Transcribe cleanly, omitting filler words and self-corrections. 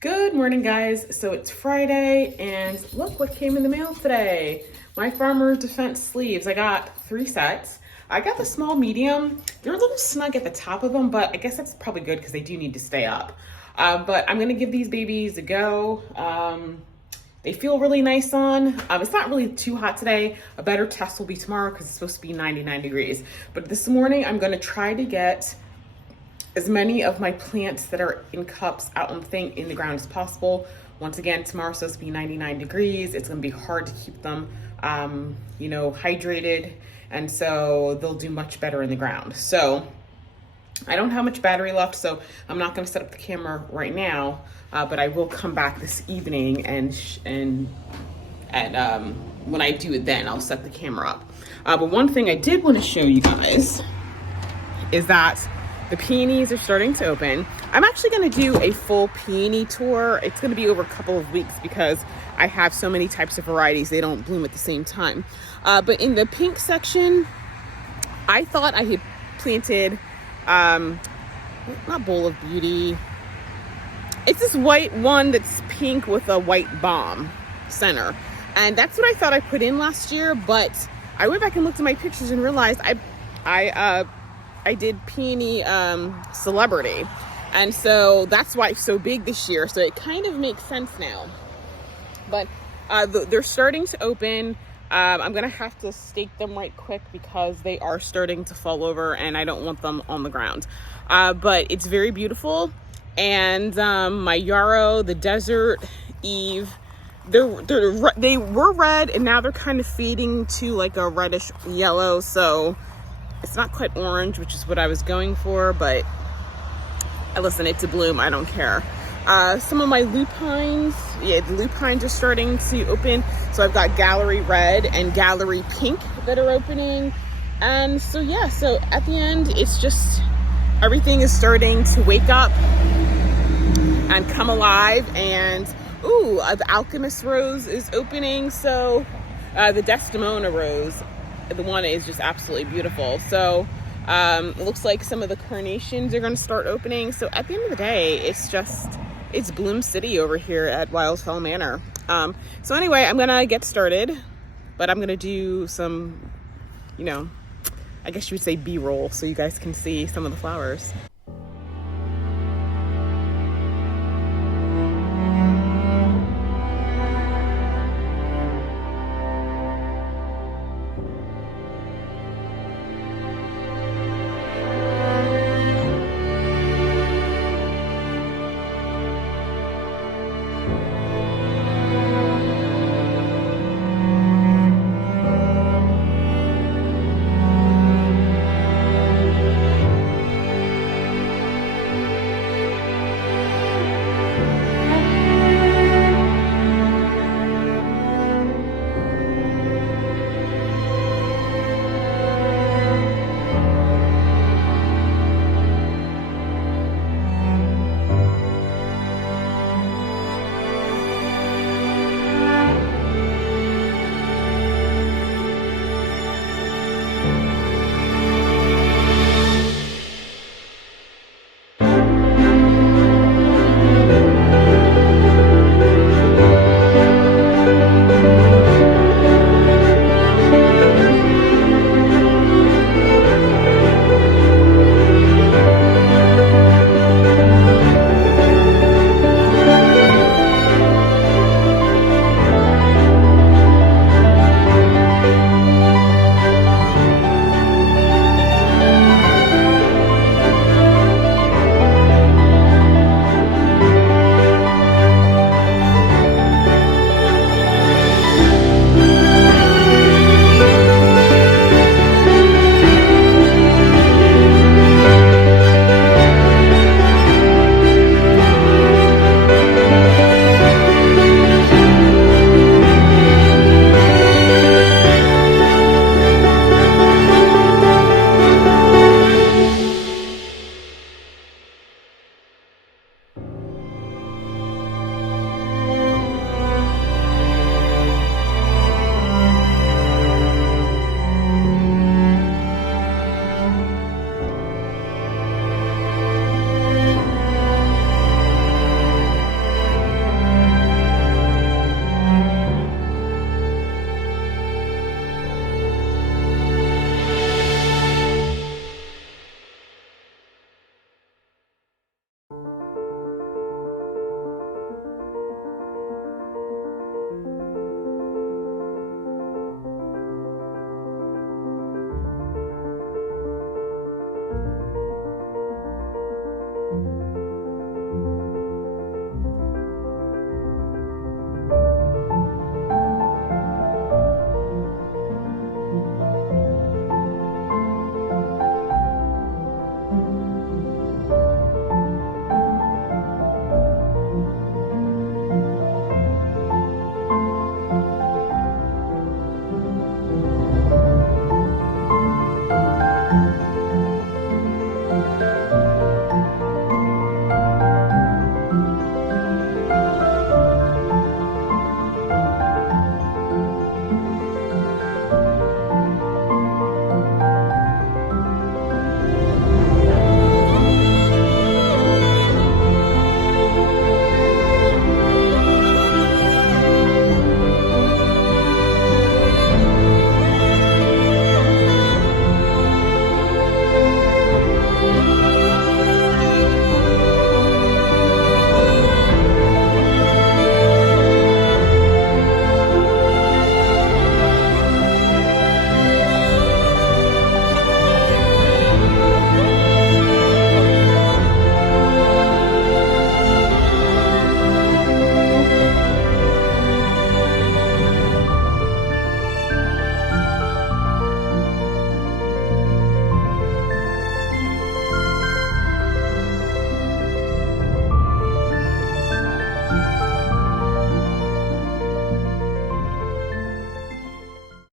Good morning, guys. So it's Friday, and look what came in the mail today. My Farmer's Defense sleeves. I got 3 sets. I got the small medium. They're a little snug at the top of them, but I guess that's probably good because they do need to stay up. But I'm gonna give these babies a go. They feel really nice on. It's not really too hot today. A better test will be tomorrow because it's supposed to be 99 degrees. But this morning, I'm gonna try to get as many of my plants that are in cups out on the thing in the ground as possible. Once again, tomorrow's supposed to be 99 degrees. It's gonna be hard to keep them, hydrated. And so they'll do much better in the ground. So I don't have much battery left, so I'm not gonna set up the camera right now, but I will come back this evening and when I do it then, I'll set the camera up. But one thing I did wanna show you guys is that the peonies are starting to open. I'm actually gonna do a full peony tour. It's gonna be over a couple of weeks because I have so many types of varieties, they don't bloom at the same time. But in the pink section, I thought I had planted, not Bowl of Beauty. It's this white one that's pink with a white bomb center. And that's what I thought I put in last year, but I went back and looked at my pictures and realized I did peony Celebrity, and so that's why it's so big this year. So it kind of makes sense now. But they're starting to open. I'm gonna have to stake them right quick because they are starting to fall over, and I don't want them on the ground. But it's very beautiful. And my yarrow, the Desert Eve, they were red, and now they're kind of fading to like a reddish yellow. So it's not quite orange, which is what I was going for, but listen, it's a bloom, I don't care. Some of my lupines, the lupines are starting to open. So I've got Gallery Red and Gallery Pink that are opening. And so yeah, so at the end, it's just, everything is starting to wake up and come alive. And the Alchemist Rose is opening. So the Desdemona Rose, the one is just absolutely beautiful. So it looks like some of the carnations are going to start opening. So at the end of the day, it's Bloom City over here at Wildfell Manor. So anyway, I'm going to get started, but I'm going to do some, I guess you would say B-roll so you guys can see some of the flowers.